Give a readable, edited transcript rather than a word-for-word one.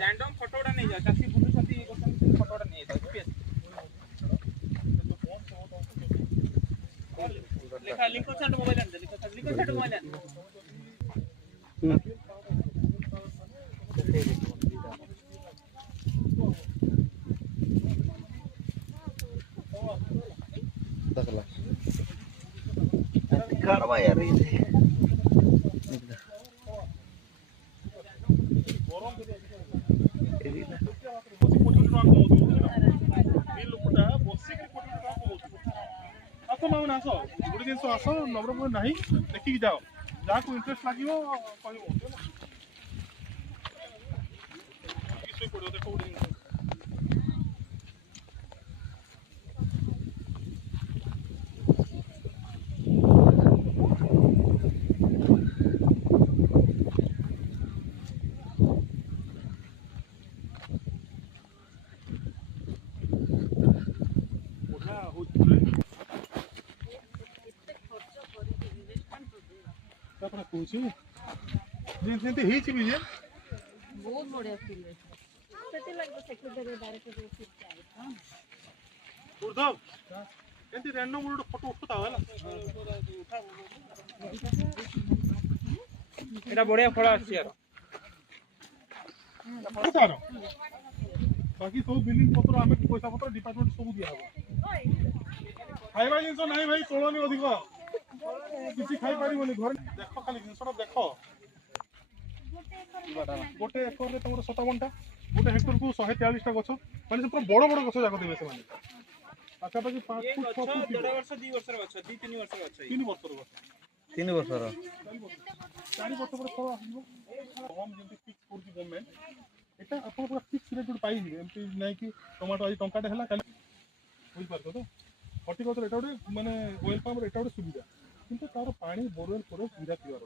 random फोटोटा नहीं जा चासी बुझुछती फोटोटा नहीं जा जीपीएस लिखा लिंक छाड़ मोबाइल आन लिंक छाड़ मोबाइल आन देखला कारवा यार ये आस गोटे जिन आस नवरंगपुर ना देखिक जाओ जहाँ को इंटरेस्ट लगे पड़ो देख गोटे जिन बहुत बढ़िया फील सेति लागो सेक्रेटरी डायरेक्टर उर्धव एंती रैंडम मोड फोटो उठता होला एटा बढ़िया फळ आछि यार तार बाकी सब बिलिंग पत्र आमे पैसा पत्र डिपार्टमेंट सब दिया हो खाइबा जिंस नाही भाई चलनी अधिक किसी खाई पारिबोनी घर देखो खाली जिंसटा देखो गोटे एकर रे तमरो 57 टा गोटे हेक्टर को 143 टा गछ माने से पूरा बड़ बड़ गछ जाको देबे से माने अच्छा बाकी 5 फुट 6 फुट 1.5 वर्ष 2 वर्ष रे गछ 2-3 वर्ष रे गछ 3 वर्ष रे गछ 3 वर्ष रो 4 वर्ष पर फल आसीबो हम जेंति फिक्स करछि गवर्नमेंट एटा अपन पूरा फिक्स रेट पाई जिवे एमपी नै कि टमाटो आज टंकाटे हला काली होई पारतो तो हॉर्टिकल्चर एटा माने ऑयल पाम एटा सुविधा किंतु तार पानी बोरवेल पर सुविधा क्लियर